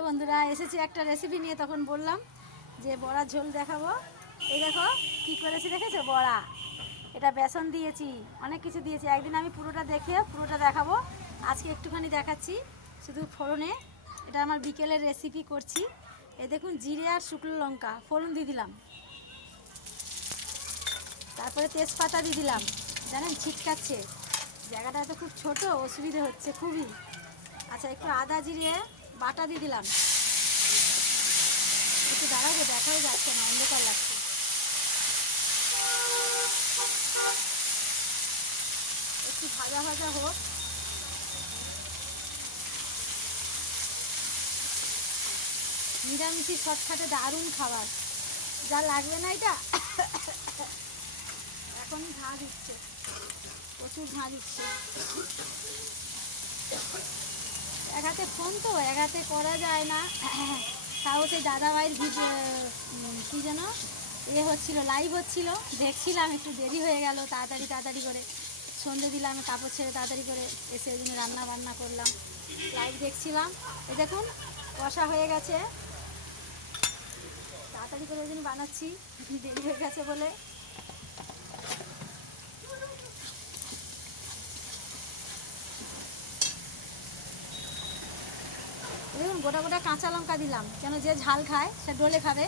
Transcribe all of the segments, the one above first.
Hello বন্ধুরা, এসেছি একটা রেসিপি নিয়ে। তখন বললাম যে বড়ার ঝোল দেখাবো। এই দেখো কী করেছি, দেখেছো? বড়া, এটা বেসন দিয়েছি, অনেক কিছু দিয়েছি। একদিন আমি পুরোটা দেখাবো। আজকে একটুখানি দেখাচ্ছি শুধু ফোড়নে। এটা আমার বিকেলের রেসিপি করছি। এই দেখুন, জিরে আর শুকনো লঙ্কা ফোড়ন দিয়ে দিলাম, তারপরে তেজপাতা দিয়ে দিলাম। জানেন, ছিটকাচ্ছে, জায়গাটা তো খুব ছোট, অসুবিধে হচ্ছে খুবই। আচ্ছা, একটু আদা জিরে বাটা দিয়ে দিলাম। একটু দাঁড়াবো, দেখাও যাচ্ছে না, অন্ধকার লাগছে। একটু ভাজা ভাজা হোক। নিরামিষি শর্টকাটে দারুণ খাবার, যা লাগবে না এটা। এখন ঘা দিচ্ছে, প্রচুর ঘা দিচ্ছে। এক হাতে ফোন তো, এক হাতে করা যায় না। তাও সেই দাদাভাইয়ের কী যেন হচ্ছিল, লাইভ হচ্ছিল, দেখছিলাম। একটু দেরি হয়ে গেল, তাড়াতাড়ি করে সন্ধে দিলাম, কাপড় ছেড়ে তাড়াতাড়ি করে এসে ওই জন্য রান্না বান্না করলাম, লাইভ দেখছিলাম। এই দেখুন, কষা হয়ে গেছে, তাড়াতাড়ি করে ওই জন্য বানাচ্ছি, দেরি হয়ে গেছে বলে। দেখুন, গোটা গোটা কাঁচা লঙ্কা দিলাম, কেন যে ঝাল খায় সে ডলে খাবে।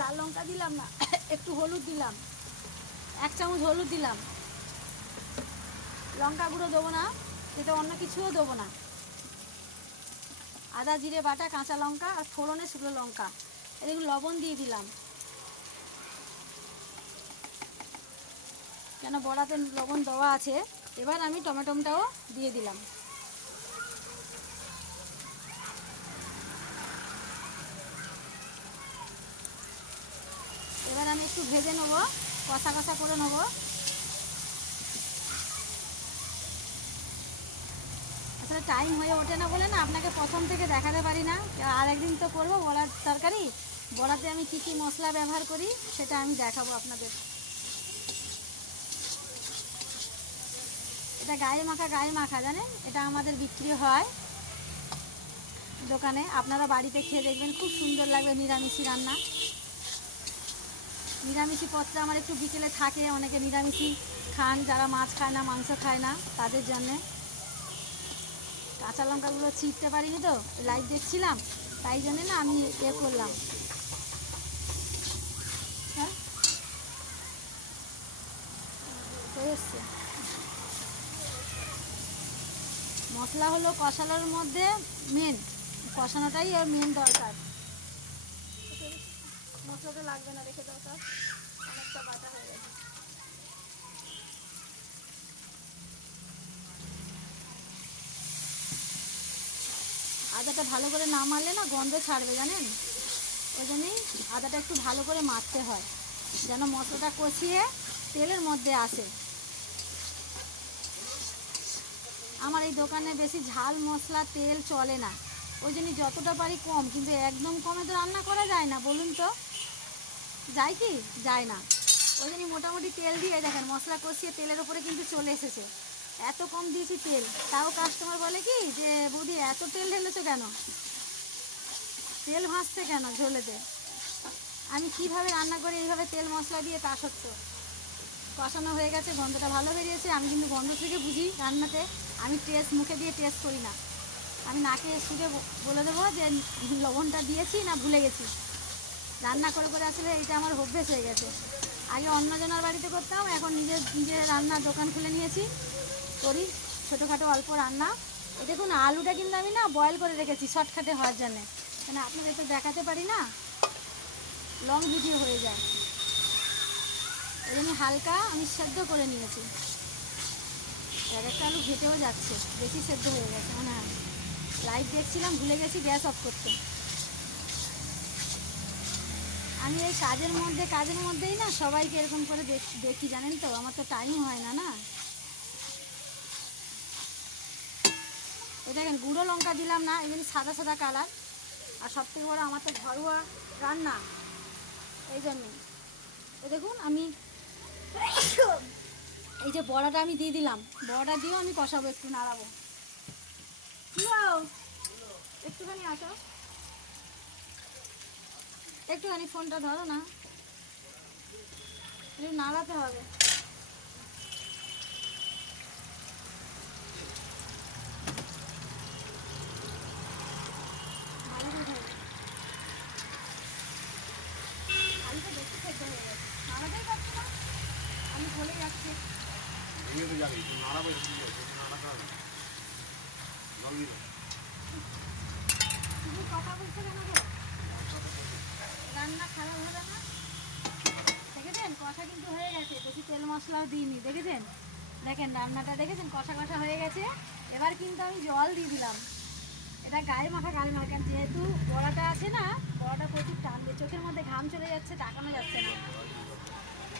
লাল লঙ্কা দিলাম না। একটু হলুদ দিলাম, 1 চামচ হলুদ দিলাম। লঙ্কা গুঁড়ো দেবো না, এটা অন্য কিছুও দেবো না। আদা জিরে বাটা, কাঁচা লঙ্কা আর ফোড়নে শুকনো লঙ্কা। এদিকে লবণ দিয়ে দিলাম, কেন বড়াতে লবণ দেওয়া আছে। এবার আমি টমেটোটাও দিয়ে দিলাম। এবার আমি একটু ভেজে নেবো, কষা কষা করে নেবো। আসলে টাইম হয়ে ওঠে না বলে না আপনাকে প্রথম থেকে দেখাতে পারি না। আর একদিন তো করবো বড়ার তরকারি, বড়াতে আমি কী কী মশলা ব্যবহার করি সেটা আমি দেখাবো আপনাদের। এটা গায়ে মাখা জানেন, এটা আমাদের বিক্রি হয় দোকানে। আপনারা বাড়িতে খেয়ে দেখবেন, খুব সুন্দর লাগবে। নিরামিষি রান্না, নিরামিষি পদটা আমার একটু বিকেলে থাকে। অনেকে নিরামিষি খান, যারা মাছ খায় না, মাংস খায় না, তাদের জন্যে। কাঁচা লঙ্কাগুলো ছিঁড়তে পারিনি তো, লাইভ দেখছিলাম, তাই জন্যে না আমি করলাম। হ্যাঁ, এসছে। মশলা হলো কষানোর মধ্যে মেন, কষানোটাই আর মেন দরকার। মশলাটা লাগবে না, রেখে দরকার, অনেকটা বাটা হয়ে গেছে। আদাটা ভালো করে না মারলে না গন্ধ ছাড়বে, জানেন। ওই জন্যই আদাটা একটু ভালো করে মারতে হয়, যেন মশলাটা কষিয়ে তেলের মধ্যে আসে। আমার এই দোকানে বেশি ঝাল মশলা তেল চলে না, ওই জন্যই যতটা পারি কম। কিন্তু একদম কমে তো রান্না করা যায় না, বলুন তো, যায় কি? যায় না। ওই জন্যই মোটামুটি তেল দিয়ে, দেখেন মশলা কষিয়ে তেলের ওপরে কিন্তু চলে এসেছে। এত কম দিয়েছি তেল, তাও কাস্টমার বলে কি যে বৌদি এত তেল ঢেলেছো কেন, তেল ভাসছে কেন ঝোলেতে। আমি কিভাবে রান্না করি এইভাবে তেল মশলা দিয়ে, তা সত্য। কষানো হয়ে গেছে, গন্ধটা ভালো বেরিয়েছে। আমি কিন্তু গন্ধ থেকে বুঝি রান্নাতে, আমি মুখে দিয়ে টেস্ট করি না। আমি নাকে সুরে বলে দেবো যে লবণটা দিয়েছি না ভুলে গেছি। রান্না করে করে আসলে এইটা আমার অভ্যেস হয়ে গেছে। আগে অন্যজনের বাড়িতে করতাম, এখন নিজের রান্নার দোকান খুলে নিয়েছি, করি ছোটোখাটো অল্প রান্না। এই দেখুন, আলুটা কিন্তু আমি না বয়েল করে রেখেছি শর্টকাটে হওয়ার জন্যে, মানে আপনাদের তো দেখাতে পারি না, লং ভিডিও হয়ে যায়। ওই জন্য হালকা আমি সেদ্ধ করে নিয়েছি। এক একটা আলু ঘেটেও যাচ্ছে, বেশি সেদ্ধ হয়ে গেছে মনে হয়। লাইভ দেখছিলাম, ভুলে গেছি গ্যাস অফ করতে। আমি এই কাজের মধ্যেই না সবাইকে এরকম করে দেখি, জানেন তো, আমার তো টাইম হয় না। না, এই দেখেন গুঁড়ো লঙ্কা দিলাম না, এই জন্য সাদা সাদা কালার। আর সবথেকে বড়, আমার তো ঘরোয়া রান্না, এই জন্যই। এই দেখুন, আমি এই যে বড়াটা আমি দিয়ে দিলাম, বড়াটা দিয়েও আমি কষাবো, একটু নাড়াবো। একটুখানি আসো, একটুখানি ফোনটা ধরো না, একটু নাড়াতে হবে। আলুটা বেশি সেদ্ধ হয়ে গেছে, নাড়াতেই পারছি না, আলু গলে যাচ্ছে। তুমি কথা বলছো কেন গো? রান্না খারাপ হবে না? দেখেছেন কষা কিন্তু হয়ে গেছে, বেশি তেল মশলাও দিইনি, দেখেছেন? দেখেন রান্নাটা দেখেছেন কষা কষা হয়ে গেছে। এবার কিন্তু আমি জল দিয়ে দিলাম, এটা গায়ে মাখা গায়ে মাখা, কারণ যেহেতু বড়াটা আছে না, বড়াটা প্রচুর টানবে, চোখের মধ্যে ঘাম চলে যাচ্ছে, তাকানো যাচ্ছে না।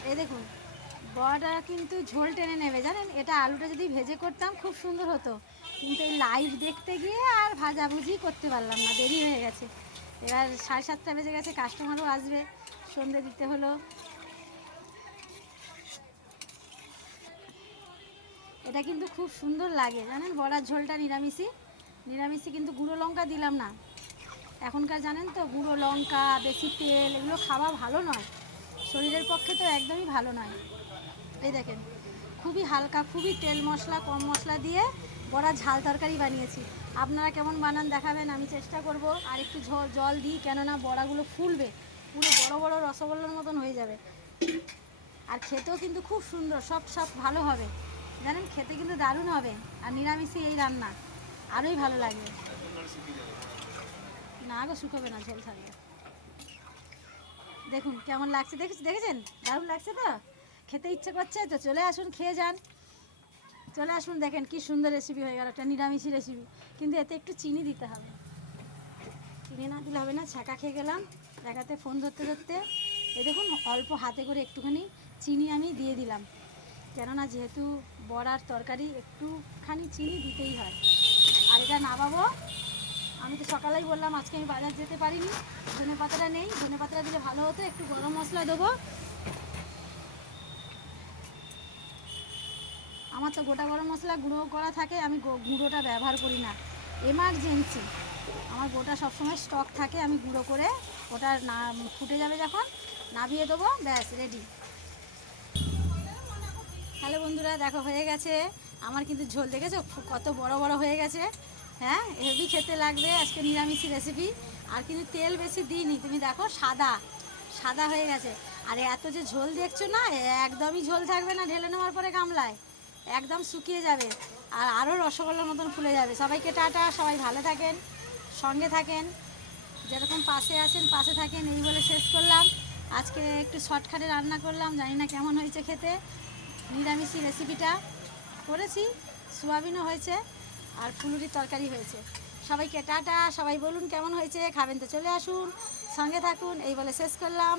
এই দেখুন বড়াটা কিন্তু ঝোল টেনে নেবে জানেন। এটা আলুটা যদি ভেজে করতাম খুব সুন্দর হতো, কিন্তু এই লাইভ দেখতে গিয়ে আর ভাজাভুজি করতে পারলাম না, দেরি হয়ে গেছে। এবার 7:30 বেজে গেছে, কাস্টমারও আসবে, সন্ধে দিতে হলো। এটা কিন্তু খুব সুন্দর লাগে জানেন, বড়ার ঝোলটা নিরামিষি নিরামিষি, কিন্তু গুঁড়ো লঙ্কা দিলাম না এখনকার, জানেন তো গুঁড়ো লঙ্কা বেশি তেল এগুলো খাওয়া ভালো নয়, শরীরের পক্ষে তো একদমই ভালো নয়। এই দেখেন খুবই হালকা, খুবই তেল মশলা কম মশলা দিয়ে বড়া ঝাল তরকারি বানিয়েছি। আপনারা কেমন বানান দেখাবেন, আমি চেষ্টা করব। আর একটু জল দিই, কেননা বড়াগুলো ফুলবে, পুরো বড় বড় রসগোল্লার মতন হয়ে যাবে। আর খেতেও কিন্তু খুব সুন্দর, সব ভালো হবে জানেন, খেতে কিন্তু দারুণ হবে। আর নিরামিষে এই রান্না আরোই ভালো লাগবে। না গো শুকোবে না, ঝোল থাকবে। দেখুন কেমন লাগছে, দেখেছেন দারুণ লাগছে তো, খেতে ইচ্ছে করছে তো চলে আসুন, খেয়ে যান, চলে আসুন। দেখেন কি সুন্দর রেসিপি হয়ে গেল, একটা নিরামিষি রেসিপি, কিন্তু এতে একটু চিনি দিতে হবে, চিনি না দিলে হবে না। ছ্যাঁকা খেয়ে গেলাম দেখাতে ফোন ধরতে ধরতে। এই দেখুন অল্প হাতে করে একটুখানি চিনি আমি দিয়ে দিলাম, কেননা যেহেতু বড়ার তরকারি একটুখানি চিনি দিতেই হয়। আর এটা নামাবো, আমি তো সকালেই বললাম আজকে আমি বাজার যেতে পারিনি, ধনে পাতাটা নেই, ধনে পাতাটা দিলে ভালো হতো। একটু গরম মশলা দেবো, আমার তো গোটা গরম মশলা গুঁড়ো করা থাকে, আমি গুঁড়োটা ব্যবহার করি না, এমার্জেন্সি আমার গোটা সবসময় স্টক থাকে, আমি গুঁড়ো করে ওটা না ফুটে যাবে যখন নামিয়ে দেবো, ব্যাস রেডি। হ্যালো বন্ধুরা, দেখো হয়ে গেছে আমার কিন্তু ঝোল, দেখেছো কত বড় বড় হয়ে গেছে। হ্যাঁ হেভি খেতে লাগবে আজকে নিরামিষি রেসিপি। আর কিন্তু তেল বেশি দিইনি, তুমি দেখো সাদা সাদা হয়ে গেছে। আর এত যে ঝোল দেখছো না, একদমই ঝোল থাকবে না, ঢেলে নেওয়ার পরে গামলায় একদম শুকিয়ে যাবে, আর আরও রসগোল্লার মতন ফুলে যাবে। সবাইকে টাটা, সবাই ভালো থাকেন, সঙ্গে থাকেন, যেরকম পাশে আছেন পাশে থাকেন, এই বলে শেষ করলাম। আজকে একটু শর্টকাটে রান্না করলাম, জানি না কেমন হয়েছে খেতে। নিরামিষি রেসিপিটা করেছি, সোয়াবিনও হয়েছে আর ফুলুরির তরকারি হয়েছে। সবাইকে টাটা, সবাই বলুন কেমন হয়েছে, খাবেন তো চলে আসুন, সঙ্গে থাকুন, এই বলে শেষ করলাম।